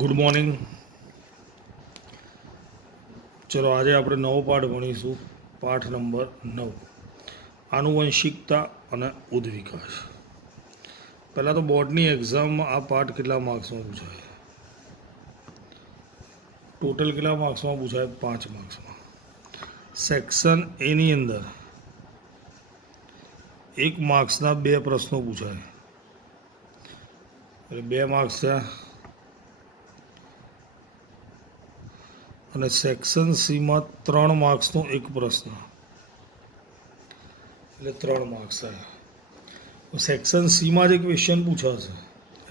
Good morning. ચલો આજે આપણે નવો પાઠ ભણીશું. પાઠ નંબર 9, આનુવંશિકતા અને ઉદ્વિકાસ. પહેલાં તો બોર્ડની એક્ઝામમાં આ પાઠ કેટલા માર્ક્સમાં પૂછાય? ટોટલ કેટલા માર્ક્સમાં પૂછાય? 5 માર્ક્સમાં. સેક્શન એની અંદર 1 માર્ક્સના 2 પ્રશ્નો પૂછાય, એટલે 2 માર્ક્સ થયા. અને સેક્શન સીમાં 3 માર્ક્સનો 1 પ્રશ્ન, એટલે 3 માર્ક્સ થયા. સેક્શન સીમાં જે ક્વેશ્ચન પૂછાશે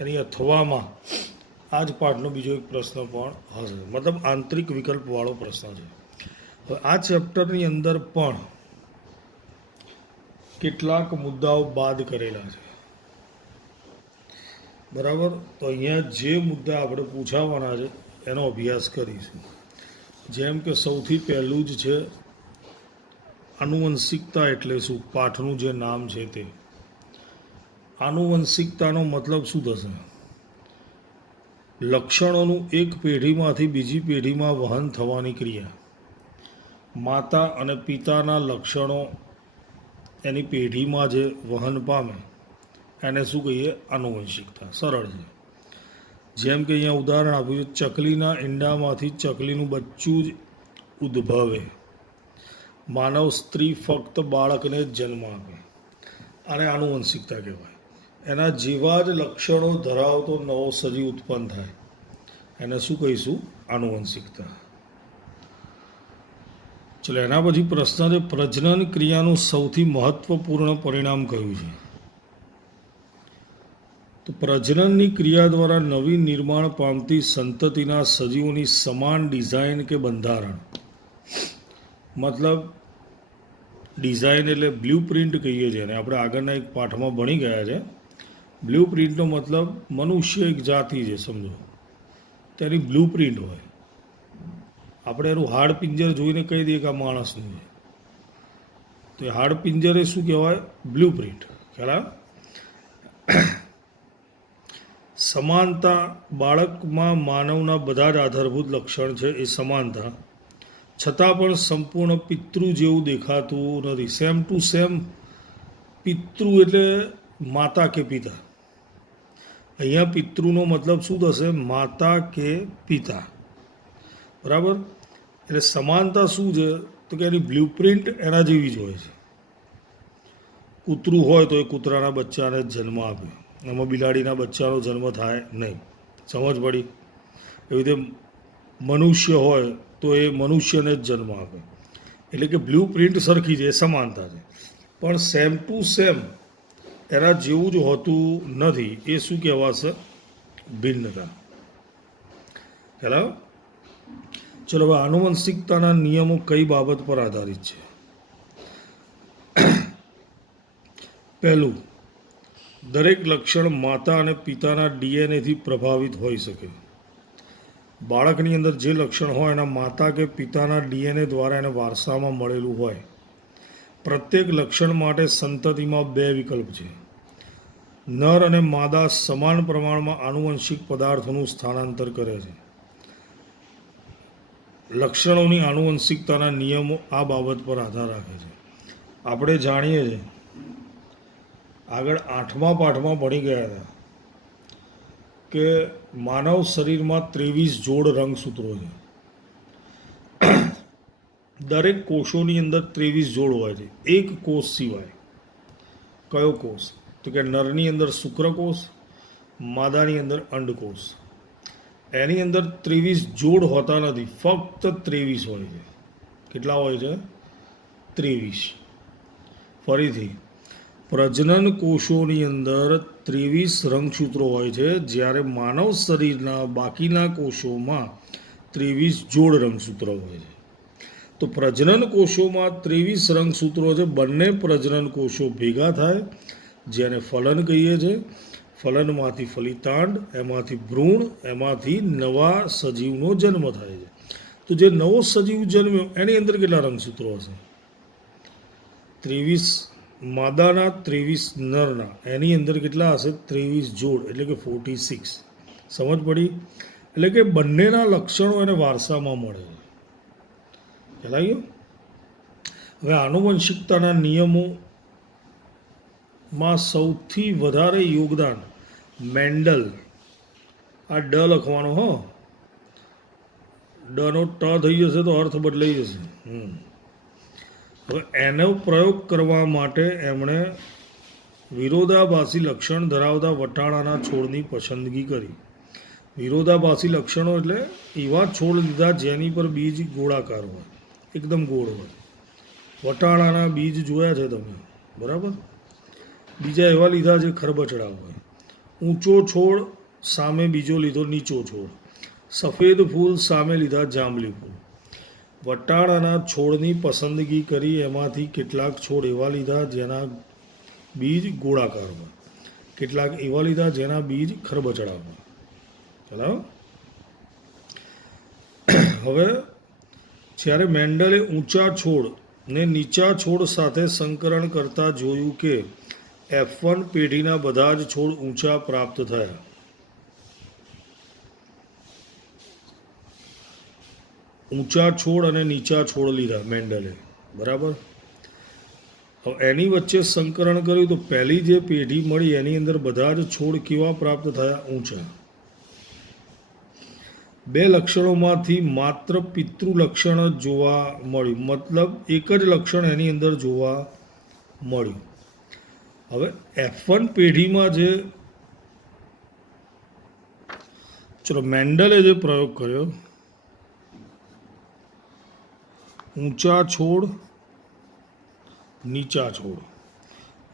એની અથવામાં આ જ પાઠનો બીજો એક પ્રશ્ન પણ હશે, મતલબ આંતરિક વિકલ્પવાળો પ્રશ્ન છે. હવે આ ચેપ્ટરની અંદર પણ કેટલાક મુદ્દાઓ બાદ કરેલા છે, બરાબર. તો અહીંયા જે મુદ્દા આપણે પૂછાવાના છે એનો અભ્યાસ કરીશું. જેમ કે સૌથી પહેલું જ છે આનુવંશિકતા એટલે શું? પાઠનું જે નામ છે તે. આનુવંશિકતાનો મતલબ શું થશે? લક્ષણોનું એક પેઢીમાંથી બીજી પેઢીમાં વહન થવાની ક્રિયા. માતા અને પિતાના લક્ષણો એની પેઢીમાં જે વહન પામે એને શું કહીએ? આનુવંશિકતા. સરળ છે. જેમ કે અહીંયા ઉદાહરણ આપ્યું છે, ચકલીના ઈંડામાંથી ચકલીનું બચ્ચું જ ઉદ્ભવે. માનવ સ્ત્રી ફક્ત બાળકને જ જન્મ આપે. આને આનુવંશિકતા કહેવાય. એના જેવા જ લક્ષણો ધરાવતો નવો સજીવ ઉત્પન્ન થાય એને શું કહીશું? આનુવંશિકતા. ચલો, એના પછી પ્રશ્ન છે, પ્રજનન ક્રિયાનું સૌથી મહત્વપૂર્ણ પરિણામ કયું છે? તો પ્રજનનની ક્રિયા દ્વારા નવી નિર્માણ પામતી સંતતિના સજીવોની સમાન ડિઝાઇન કે બંધારણ. મતલબ ડિઝાઇન એટલે બ્લુ પ્રિન્ટ કહીએ છીએ, અને આપણે આગળના એક પાઠમાં ભણી ગયા છે. બ્લુ પ્રિન્ટનો મતલબ મનુષ્ય એક જાતિ છે, સમજો, તેની બ્લુ પ્રિન્ટ હોય. આપણે એનું હાડ પિંજર જોઈને કહી દઈએ કે આ માણસનું છે, તો એ હાડ પિંજર એ શું કહેવાય? Blue print. ખ્યાલ? સમાનતા. બાળકમાં માનવના બધા જ આધારભૂત લક્ષણ છે એ સમાનતા, છતાં પણ સંપૂર્ણ પિતૃ જેવું દેખાતું નથી. Same to same. પિતૃ એટલે માતા કે પિતા. અહીંયા પિતૃનો મતલબ શું થશે? માતા કે પિતા, બરાબર. એટલે સમાનતા શું છે? તો કે એની બ્લુ પ્રિન્ટ એના જેવી જ હોય છે. કૂતરું હોય તો એ કૂતરાના બચ્ચાને જ જન્મ આપે, એમાં બિલાડીના બચ્ચાનો જન્મ થાય નહીં. સમજ પડી? એવી રીતે મનુષ્ય હોય તો એ મનુષ્યને જ જન્મ આપે. એટલે કે બ્લુ પ્રિન્ટ સરખી છે, એ સમાનતા છે. પણ સેમ ટુ સેમ એના જેવું જ હોતું નથી. એ શું કહેવાશે? ભિન્નતા. ખ્યાલ? ચલો, હવે આનુવંશિકતાના નિયમો કઈ બાબત પર આધારિત છે? પહેલું, દરેક લક્ષણ માતા અને પિતાના ડીએનએથી પ્રભાવિત હોઈ શકે. બાળકની અંદર જે લક્ષણ હોય એના માતા કે પિતાના ડીએનએ દ્વારા એને વારસામાં મળેલું હોય. પ્રત્યેક લક્ષણ માટે સંતતિમાં 2 વિકલ્પ છે. નર અને માદા સમાન પ્રમાણમાં આનુવંશિક પદાર્થોનું સ્થાનાંતર કરે છે. લક્ષણોની આનુવંશિકતાના નિયમો આ બાબત પર આધાર રાખે છે. આપણે જાણીએ છીએ, આગળ 8મા પાઠમાં ભણી ગયા હતા કે માનવ શરીરમાં 23 જોડ રંગસૂત્રો છે. દરેક કોષોની અંદર 23 જોડ હોય છે, એક કોષ સિવાય. કયો કોષ? તો કે નરની અંદર શુક્રકોષ, માદાની અંદર અંડકોષ. એની અંદર 23 જોડ હોતા નથી, ફક્ત 23 હોય છે. કેટલા હોય છે? 23. ફરીથી, પ્રજનન કોષોની અંદર 23 રંગસૂત્રો હોય છે, જ્યારે માનવ શરીરના બાકીના કોષોમાં 23 જોડ રંગસૂત્રો હોય છે. તો પ્રજનન કોષોમાં 23 રંગસૂત્રો છે. બંને પ્રજનન કોષો ભેગા થાય જેને ફલન કહીએ છીએ. ફલનમાંથી ફલિતાંડ, એમાંથી ભ્રૂણ, એમાંથી નવા સજીવનો જન્મ થાય છે. તો જે નવો સજીવ જન્મ્યો એની અંદર કેટલા રંગસૂત્રો હશે? 23 માદાના, 23 નરના. એની અંદર કેટલા હશે? 23 જોડ, એટલે કે 46. સમજ પડી? એટલે કે બંનેના લક્ષણો એને વારસામાં મળે છે. ખ્યાલ આવી ગયો? હવે આનુવંશિકતાના નિયમોમાં સૌથી વધારે યોગદાન મેન્ડલ, આ ડ લખવાનો હો, ડનો ટ થઈ જશે તો અર્થ બદલાઈ જશે. હવે એનો પ્રયોગ કરવા માટે એમણે વિરોધાભાસી લક્ષણ ધરાવતા વટાણાના છોડની પસંદગી કરી. વિરોધાભાસી લક્ષણો એટલે એવા છોડ લીધા જેની પર બીજ ગોળાકાર હોય, એકદમ ગોળ હોય. વટાણાના બીજ જોયા છે તમે, બરાબર? બીજા એવા લીધા જે ખરબચડા હોય. ઊંચો છોડ સામે બીજો લીધો નીચો છોડ. સફેદ ફૂલ સામે લીધા જાંબલી ફૂલ. વટાણાના છોડની પસંદગી કરી એમાંથી કેટલાક છોડ એવા લીધા જેના બીજ ગોળાકાર હોય, કેટલાક એવા લીધા જેના બીજ ખરબચડા હોય. બરાબર? હવે જ્યારે મેન્ડલે ઊંચા છોડ ને નીચા છોડ સાથે સંકરણ કરતા જોયું કે F1 પેઢીના બધા જ છોડ ઊંચા પ્રાપ્ત થયા. ઊંચા છોડ અને નીચા છોડ લીધા મેન્ડલે, બરાબર? હવે એની વચ્ચે સંકરણ કર્યું તો પહેલી જે પેઢી મળી એની અંદર બધા જ છોડ કેવા પ્રાપ્ત થયા? ઊંચા. બે લક્ષણોમાંથી માત્ર પિતૃ લક્ષણ જ જોવા મળ્યું, મતલબ એક જ લક્ષણ એની અંદર જોવા મળ્યું. હવે F1 પેઢીમાં જે ચલો મેન્ડલે જે પ્રયોગ કર્યો, ઊંચા છોડ નીચા છોડ.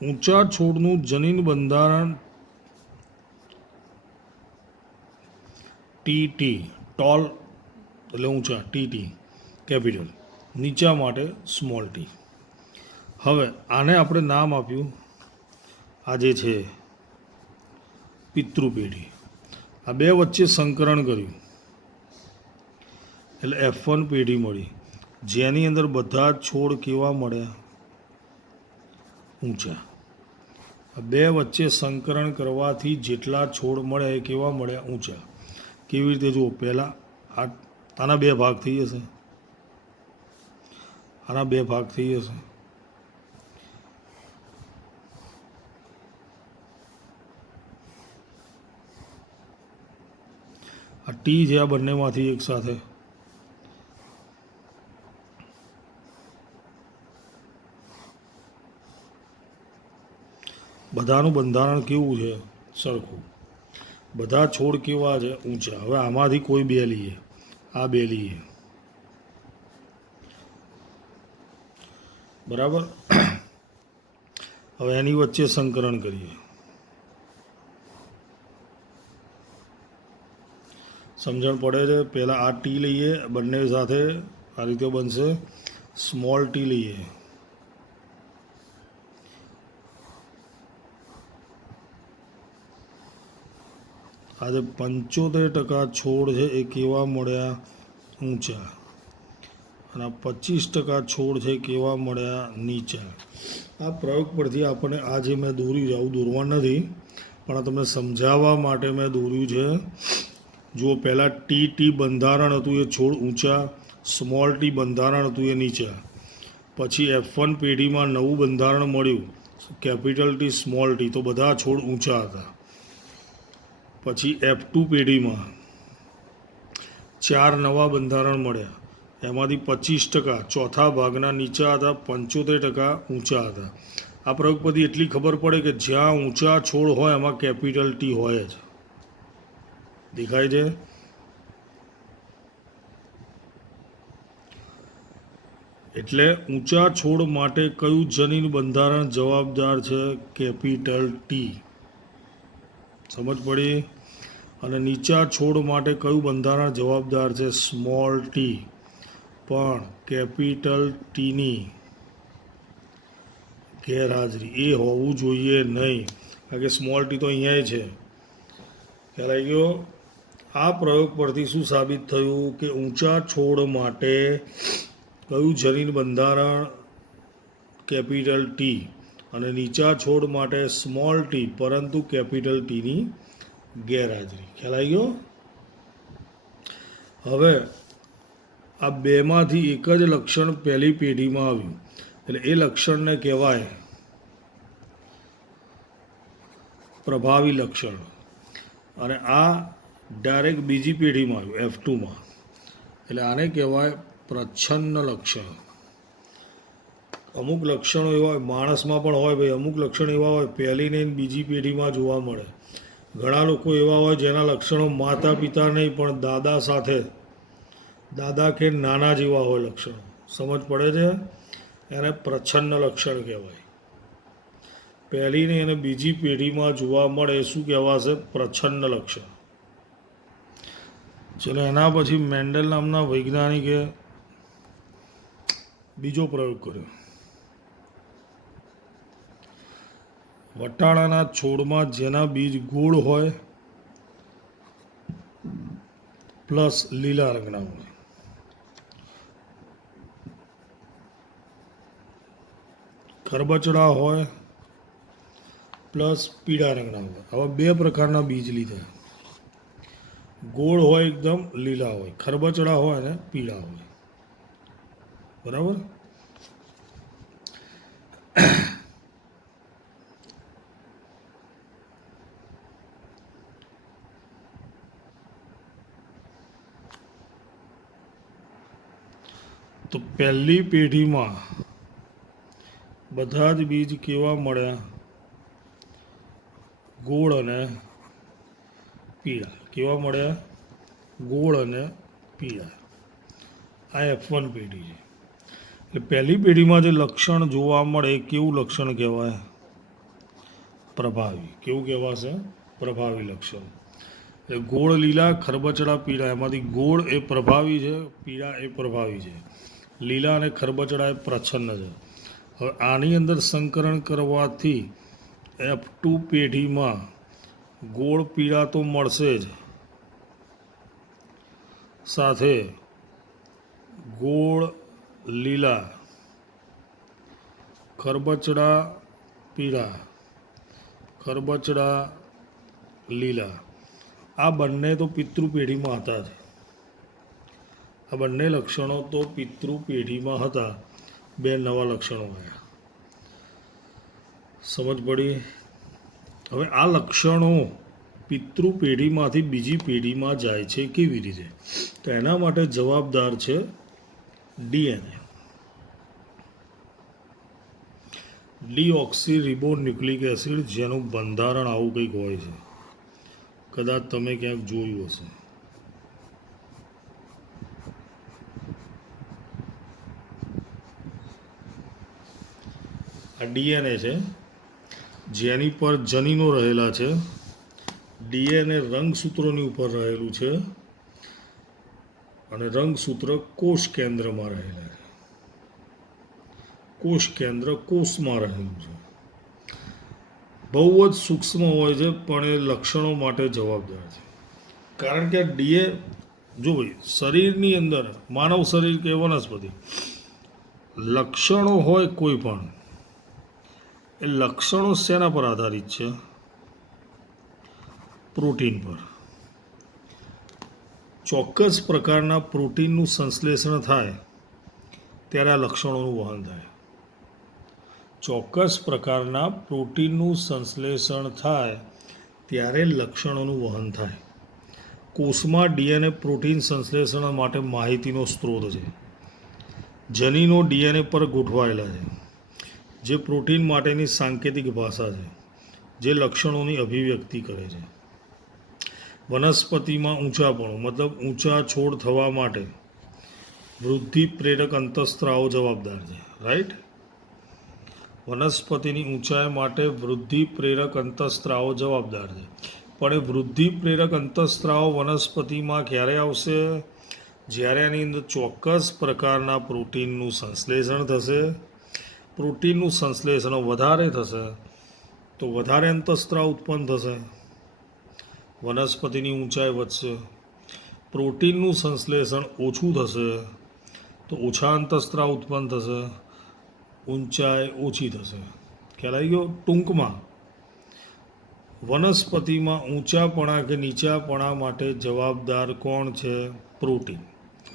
ઊંચા છોડનું જનીન બંધારણ ટી, ટોલ એટલે ઊંચા, ટી કેપિટલ, નીચા માટે સ્મોલ ટી. હવે આને આપણે નામ આપ્યું, આ જે છે પિતૃ પેઢી. આ બે વચ્ચે સંકરણ કર્યું એટલે F1 પેઢી મળી, જેની અંદર બધા જ છોડ કેવા મળ્યા? ઊંચા. આ બે વચ્ચે સંકરણ કરવાથી જેટલા છોડ મળ્યા એ કેવા મળ્યા? ઊંચા. કેવી રીતે જુઓ? પહેલાં આના બે ભાગ થઈ જશે, આના બે ભાગ થઈ જશે. આ ટી છે, આ બંનેમાંથી એક સાથે બધાનું બંધારણ કેવું છે? સરખું. બધા છોડ કેવા છે? ઊંચા. હવે આમાંથી કોઈ બે લઈએ, આ બે લઈએ, બરાબર? હવે એની વચ્ચે સંકરણ કરીએ. સમજણ પડે છે? પહેલાં આ ટી લઈએ, બંને સાથે આ રીતે બનશે. સ્મોલ ટી લઈએ, આજે 75% છોડ છે એ કેવા મળ્યા? ઊંચા. અને 25% છોડ છે કેવા મળ્યા? નીચા. આ પ્રયોગ પરથી આપણને આ જે મેં દોર્યું છે, આવું દોરવા નથી, પણ આ તમને સમજાવવા માટે મેં દોર્યું છે. જુઓ, પહેલાં ટી બંધારણ હતું એ છોડ ઊંચા, સ્મોલ ટી બંધારણ હતું એ નીચા. પછી F1 પેઢીમાં નવું બંધારણ મળ્યું, કેપિટલ ટી સ્મોલ ટી, તો બધા છોડ ઊંચા હતા. પછી F2 પેઢીમાં 4 નવા બંધારણ મળ્યા, એમાંથી 25%, ચોથા ભાગના નીચા હતા, 75% ઊંચા હતા. આ પ્રયોગ પરથી એટલી ખબર પડે કે જ્યાં ઊંચા છોડ હોય એમાં કેપિટલ ટી હોય જ. દેખાય છે? એટલે ઊંચા છોડ માટે કયું જનીન બંધારણ જવાબદાર છે? Capital T. સમજ પડી? અને નીચા છોડ માટે કયું બંધારણ જવાબદાર છે? Small T. પણ કેપિટલ ટીની ગેરહાજરી એ હોવું જોઈએ નહીં, કારણ કે સ્મોલ ટી તો અહીંયા છે. ખ્યાલ આવી ગયો? આ પ્રયોગ પરથી શું સાબિત થયું કે ઊંચા છોડ માટે કયું જનીન બંધારણ? Capital T. અને નીચા છોડ માટે સ્મોલ ટી, પરંતુ કેપિટલ ટીની ગેરહાજરી. ખ્યાલ આવી ગયો? હવે આ બેમાંથી એક જ લક્ષણ પહેલી પેઢીમાં આવ્યું એટલે એ લક્ષણને કહેવાય પ્રભાવી લક્ષણ, અને આ ડાયરેક્ટ બીજી પેઢીમાં આવ્યું F2માં એટલે આને કહેવાય પ્રચ્છન્ન લક્ષણ. અમુક લક્ષણો એવા હોય માણસમાં પણ હોય ભાઈ, અમુક લક્ષણ એવા હોય પહેલી ને બીજી પેઢીમાં જોવા મળે. ઘણા લોકો એવા હોય જેના લક્ષણો માતા પિતા નહીં પણ દાદા સાથે, દાદા કે નાના જેવા હોય લક્ષણો. સમજ પડે છે? એને પ્રચ્છન્ન લક્ષણ કહેવાય. પહેલી ને અને બીજી પેઢીમાં જોવા મળે એ શું કહેવાશે? પ્રચ્છન્ન લક્ષણ. ચલો એના પછી મેન્ડલ નામના વૈજ્ઞાનિકે બીજો પ્રયોગ કર્યો. વટાણાના છોડમાં જેના બીજ ગોળ હોય પ્લસ લીલા રંગના હોય, ખરબચડા હોય પ્લસ પીળા રંગના હોય. આવા બે પ્રકારના બીજ લીધા. ગોળ હોય એકદમ લીલા હોય, ખરબચડા હોય અને પીળા હોય. બરાબર? તો પહેલી પેઢીમાં બધા જ બીજ કેવા મળ્યા? ગોળ અને પીળા. કેવા મળ્યા? ગોળ અને પીળા. આ F1 પેઢી છે. એટલે પહેલી પેઢીમાં જે લક્ષણ જોવા મળે એ કેવું લક્ષણ કહેવાય? પ્રભાવી. કેવું કહેવાશે? પ્રભાવી લક્ષણ. એટલે ગોળ લીલા, ખરબચડા પીળા, એમાંથી ગોળ એ પ્રભાવી છે, પીળા એ પ્રભાવી છે, લીલા અને ખરબચડા એ પ્રચ્છન્ન છે. હવે આની અંદર સંકરણ કરવાથી F2 પેઢીમાં ગોળ પીળા તો મળશે જ, સાથે ગોળ લીલા, ખરબચડા પીળા, ખરબચડા લીલા, આ બંને તો પિતૃ પેઢીમાં હતા જ. આ બંને લક્ષણો તો પિતૃ પેઢીમાં હતા. બે નવા લક્ષણો આવ્યા. સમજ પડી? હવે આ લક્ષણો પિતૃ પેઢીમાંથી બીજી પેઢીમાં જાય છે કેવી રીતે? તો એના માટે જવાબદાર છે DNA. ડીઓક્સીરિબોન્યુક્લિક એસિડ, જેનું બંધારણ આવું કંઈક હોય છે. કદાચ તમે ક્યાંક જોયું હશે. આ DNA છે જેની પર જનીનો રહેલા છે. DNA રંગસૂત્રોની ઉપર રહેલું છે અને રંગસૂત્ર કોષ કેન્દ્રમાં રહેલા છે. કોષ કેન્દ્ર કોષમાં રહેલું છે. બહુ જ સૂક્ષ્મ હોય છે પણ એ લક્ષણો માટે જવાબદાર છે. કારણ કે ડીએ જો ભાઈ શરીરની અંદર, માનવ શરીર કે વનસ્પતિ, લક્ષણો હોય કોઈ પણ, એ લક્ષણો શેના પર આધારિત છે? પ્રોટીન પર. ચોક્કસ પ્રકારના પ્રોટીનનું સંશ્લેષણ થાય ત્યારે આ લક્ષણોનું વહન થાય. ચોક્કસ પ્રકારના પ્રોટીનનું સંશ્લેષણ થાય ત્યારે લક્ષણોનું વહન થાય. કોષમાં DNA પ્રોટીન સંશ્લેષણ માટે માહિતીનો સ્ત્રોત છે. જનીનો DNA પર ગોઠવાયેલા છે, જે પ્રોટીન માટેની સાંકેતિક ભાષા છે, જે લક્ષણોની અભિવ્યક્તિ કરે છે. વનસ્પતિમાં ઊંચાપણું મતલબ ઊંચા છોડ થવા માટે વૃદ્ધિ પ્રેરક અંતઃસ્ત્રાવો જવાબદાર છે. રાઈટ? વનસ્પતિની ઊંચાઈ માટે વૃદ્ધિ પ્રેરક અંતઃસ્ત્રાવો જવાબદાર છે. પણ એ વૃદ્ધિ પ્રેરક અંતઃસ્ત્રાવો વનસ્પતિમાં ક્યારે આવશે? જ્યારે એની અંદર ચોક્કસ પ્રકારના પ્રોટીનનું સંશ્લેષણ થશે. પ્રોટીનનું સંશ્લેષણ વધારે થશે તો વધારે અંતઃસ્ત્રાવ ઉત્પન્ન થશે, વનસ્પતિની ઊંચાઈ વધશે. પ્રોટીનનું સંશ્લેષણ ઓછું થશે તો ઓછા અંતઃસ્ત્રાવ ઉત્પન્ન થશે, ઊંચાઈ ઓછી થશે. ખ્યાલ આવી ગયો? ટૂંકમાં વનસ્પતિમાં ઊંચાપણા કે નીચાપણા માટે જવાબદાર કોણ છે? પ્રોટીન,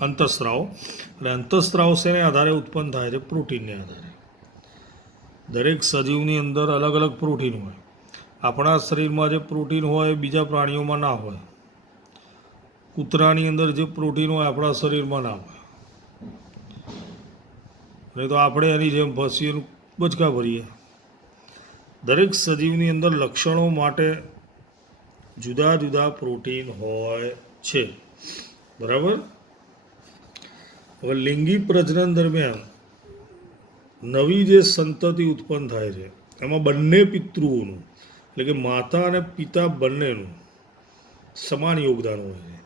અંતઃસ્રાવ. અને અંતઃસ્રાવ શેને આધારે ઉત્પન્ન થાય છે? પ્રોટીનને આધારે. દરેક સજીવની અંદર અલગ અલગ પ્રોટીન હોય. આપણા શરીરમાં જે પ્રોટીન હોય એ બીજા પ્રાણીઓમાં ના હોય. કૂતરાની અંદર જે પ્રોટીન હોય આપણા શરીરમાં ના હોય. નહીં તો આપણે એની જેમ ભસીએ બચકા ભરીએ. દરેક સજીવની અંદર લક્ષણો માટે જુદા જુદા પ્રોટીન હોય છે. બરાબર. હવે લિંગી પ્રજનન દરમિયાન નવી જે સંતતિ ઉત્પન્ન થાય છે એમાં બંને પિતૃઓનું એટલે કે માતા અને પિતા બંનેનું સમાન યોગદાન હોય છે.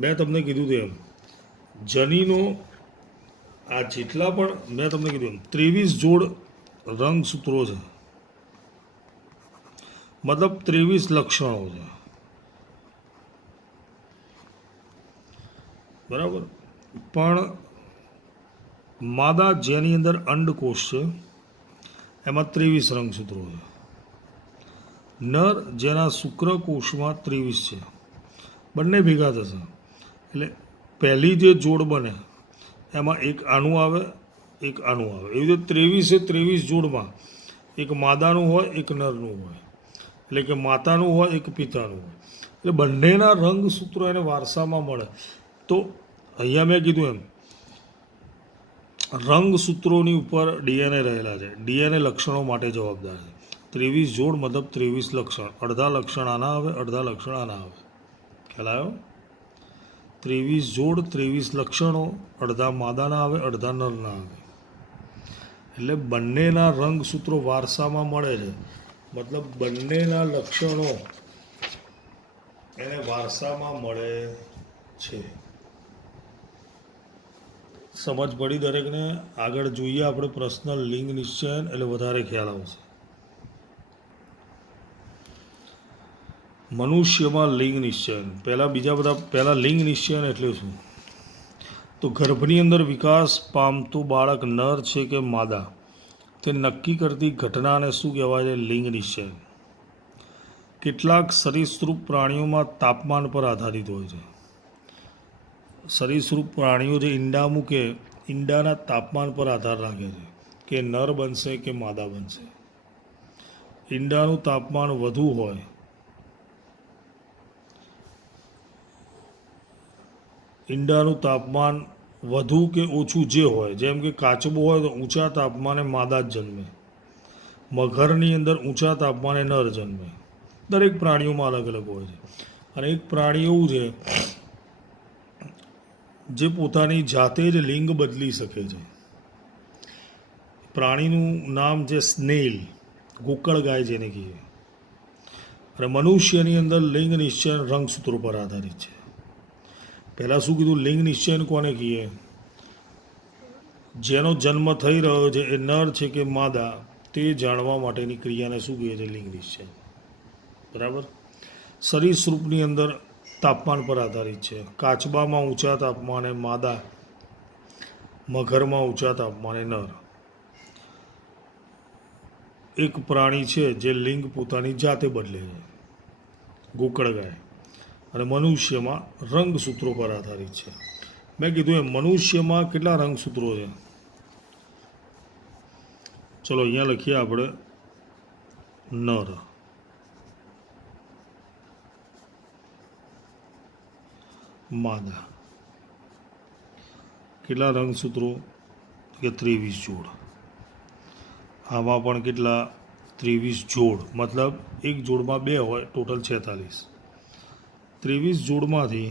મેં તમને કીધું તેમ જનીનો આ જેટલા પણ મેં તમને કીધું એમ 23 જોડ રંગસૂત્રો છે, મતલબ 23 લક્ષણો છે. બરાબર. પણ માદા જેની અંદર અંડકોષ છે એમાં 23 રંગસૂત્રો છે. નર જેના શુક્રકોષમાં 23 છે. બંને ભેગા થશે એટલે પહેલી જે જોડ બને એમાં એક આનું આવે, એક આનું આવે. એવી રીતે 23 જોડમાં એક માદાનું હોય, એક નરનું હોય. એટલે કે માતાનું હોય, એક પિતાનું હોય. એટલે બંનેના રંગસૂત્રો એને વારસામાં મળે. તો અહીંયા મેં કીધું એમ રંગસૂત્રોની ઉપર ડીએનએ રહેલા છે. ડીએનએ લક્ષણો માટે જવાબદાર છે. 23 જોડ મતલબ 23 લક્ષણ. અડધા લક્ષણ આના આવે, અડધા લક્ષણ આના આવે. ખ્યાલ આવ્યો? 23 જોડ 23 લક્ષણો, અડધા માદાના આવે, અડધા નરના આવે. એટલે બંનેના રંગસૂત્રો વારસામાં મળે છે. મતલબ બંનેના લક્ષણો એને વારસામાં મળે છે. સમજ પડી દરેકને? આગળ જોઈએ આપણે પ્રશ્ન લિંગ નિશ્ચયન એટલે વધારે ખ્યાલ આવશે. મનુષ્યમાં લિંગ નિશ્ચયન પહેલાં લિંગ નિશ્ચયન એટલે શું? તો ગર્ભની અંદર વિકાસ પામતું બાળક નર છે કે માદા તે નક્કી કરતી ઘટનાને શું કહેવાય છે? લિંગ નિશ્ચયન. કેટલાક સરીસૃપ પ્રાણીઓમાં તાપમાન પર આધારિત હોય છે. સરીસૃપ પ્રાણીઓ જે ઈંડા મૂકે ઈંડાના તાપમાન પર આધાર રાખે છે કે નર બનશે કે માદા બનશે. ઈંડાનું તાપમાન વધુ હોય ઈંડાનું તાપમાન વધુ કે ઓછું જે હોય, જેમ કે કાચબો હોય તો ઊંચા તાપમાને માદા જ જન્મે. મગરની અંદર ઊંચા તાપમાને નર જન્મે. દરેક પ્રાણીઓમાં અલગ અલગ હોય છે. અને એક પ્રાણી એવું છે જે પોતાની જાતે જ લિંગ બદલી શકે છે. પ્રાણીનું નામ છે સ્નેલ, ગોકળગાય જેને કહીએ. અને મનુષ્યની અંદર લિંગ નિશ્ચયન રંગસૂત્રો પર આધારિત છે. પહેલાં શું કીધું? લિંગ નિશ્ચયન કોને કહીએ? જેનો જન્મ થઈ રહ્યો છે એ નર છે કે માદા તે જાણવા માટેની ક્રિયાને શું કહીએ છે? લિંગ નિશ્ચયન. બરાબર. સરીસૃપની અંદર તાપમાન પર આધારિત છે. કાચબામાં ઊંચા તાપમાને માદા, મગરમાં ઊંચા તાપમાને નર. એક પ્રાણી છે જે લિંગ પોતાની જાતે બદલે છે, ગોકળગાય. અને મનુષ્યમાં રંગસૂત્રો પર આધારિત છે. મેં કીધું એમ મનુષ્યમાં કેટલા રંગસૂત્રો છે? ચલો અહીંયા લખીએ આપણે નર, માદા. કેટલા રંગસૂત્રો? કે 23 જોડ. આમાં પણ કેટલા? 23 જોડ. મતલબ એક જોડમાં 2 હોય, ટોટલ 46. 23 જોડમાંથી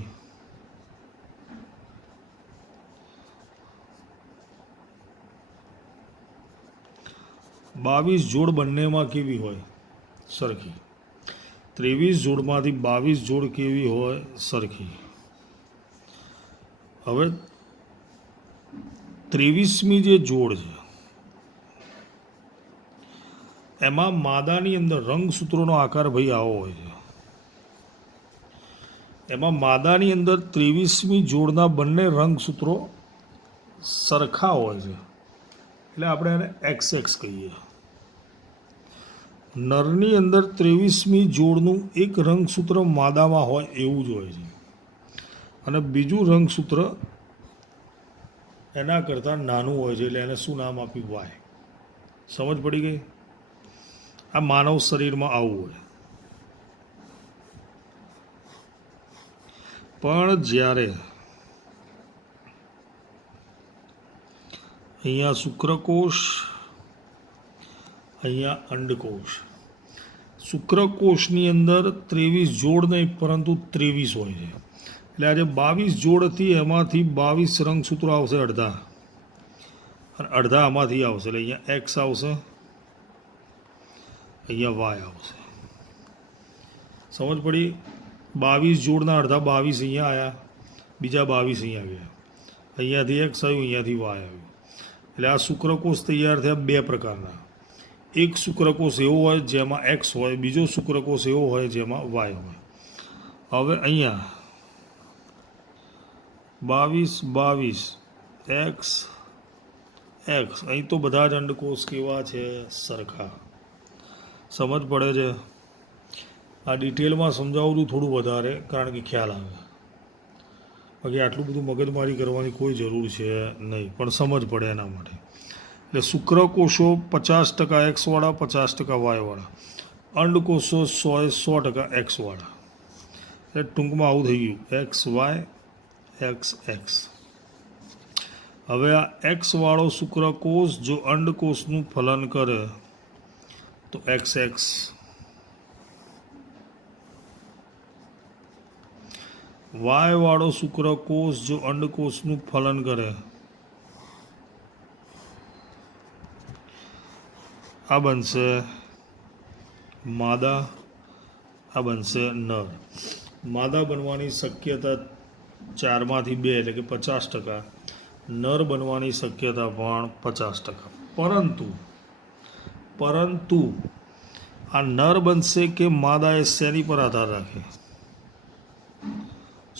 બાવીસ જોડ બંનેમાં કેવી હોય? સરખી. 23 જોડમાંથી 22 જોડ કેવી હોય? સરખી. હવે 23મી જે જોડ છે એમાં માદાની અંદર રંગસૂત્રોનો આકાર ભાઈ આવો હોય છે. એમાં માદાની અંદર 23મી જોડના બંને રંગસૂત્રો સરખા હોય છે. એટલે આપણે એને XX કહીએ. નરની અંદર 23મી જોડનું એક રંગસૂત્ર માદામાં હોય એવું જ હોય છે અને બીજું રંગસૂત્ર એના કરતાં નાનું હોય છે, એટલે એને શું નામ આપ્યું? વાય. સમજ પડી ગઈ? આ માનવ શરીરમાં આવું હોય. પણ જ્યારે અહીંયા શુક્રકોષ, અહીંયા અંડકોષ, શુક્રકોષની અંદર 23 જોડ નહીં પરંતુ 23 હોય છે. એટલે આજે 22 જોડ હતી, એમાંથી 22 રંગસૂત્રો આવશે અડધા, અને અડધા આમાંથી આવશે. એટલે અહીંયા એક્સ આવશે, અહીંયા વાય આવશે. સમજ પડી? 22 જોડના અડધા 22 અહીંયા આવ્યા, બીજા 22 અહીંયા ગયા. અહીંયાથી એક્સ આવ્યું, અહીંયાથી વાય આવ્યું. એટલે આ શુક્રકોષ તૈયાર થયા બે પ્રકારના. એક શુક્રકોષ એવો હોય જેમાં એક્સ હોય, બીજો શુક્રકોષ એવો હોય જેમાં વાય હોય. હવે અહીંયા 22 એક્સ એક્સ, અહીં તો બધા જ અંડકોષ કેવા છે? સરખા. સમજ પડે છે? આ ડિટેલમાં સમજાવું છું થોડું વધારે, કારણ કે ખ્યાલ આવે. બાકી આટલું બધું મગજમારી કરવાની કોઈ જરૂર છે નહીં, પણ સમજ પડે એના માટે. એટલે શુક્રકોષો 50% એક્સવાળા, 50% વાયવાળા. અંડકોષો 100% એક્સવાળા. એટલે ટૂંકમાં આવું થઈ ગયું, એક્સ વાય એક્સ એક્સ. હવે આ એક્સવાળો શુક્રકોષ જો અંડકોષનું ફલન કરે તો એક્સ એક્સ, વાયવાળો શુક્રકોષ જો અંડકોષનું ફલન કરે, આ બનશે માદા, આ બનશે નર. માદા બનવાની શક્યતા 4માંથી 2 એટલે કે 50%, નર બનવાની શક્યતા પણ 50%. પરંતુ આ નર બનશે કે માદા એ શેની પર આધાર રાખે?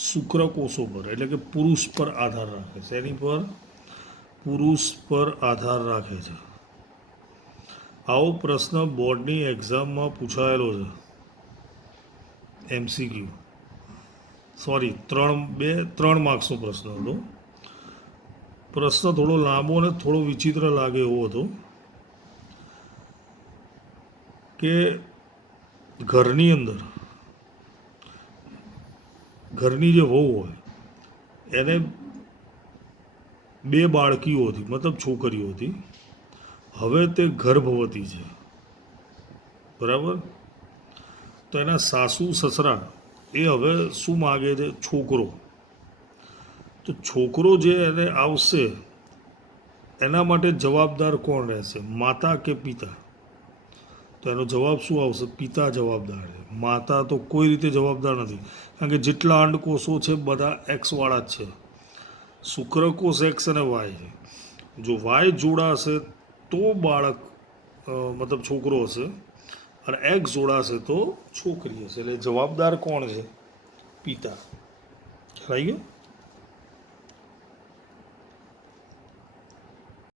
શુક્રકોષો પર, એટલે કે પુરુષ પર આધાર રાખે. શેની પર? પુરુષ પર આધાર રાખે છે. આવો પ્રશ્ન બોર્ડની એક્ઝામમાં પૂછાયેલો છે, MCQ. સોરી, 3 માર્ક્સનો પ્રશ્ન હતો. પ્રશ્ન થોડો લાંબો અને થોડો વિચિત્ર લાગે એવો હતો કે ઘરની જે વહુ હોય એને 2 બાળકીઓ હતી, મતલબ છોકરીઓ હતી. હવે તે ગર્ભવતી છે, બરાબર? તો એના સાસુ સસરા એ હવે શું માગે છે? છોકરો. તો છોકરો જે એને આવશે એના માટે જવાબદાર કોણ રહેશે? માતા કે પિતા? તો એનો જવાબ શું આવશે? પિતા જવાબદાર છે. માતા તો કોઈ રીતે જવાબદાર નથી, કારણ કે જેટલા અંડકોષો છે બધા એક્સવાળા જ છે. શુક્રકોષ એક્સ અને વાય છે. જો વાય જોડાશે તો બાળક મતલબ છોકરો હશે, અને એક્સ જોડાશે તો છોકરી હશે. એટલે જવાબદાર કોણ છે? પિતા. ખ્યાલ આવી ગયો?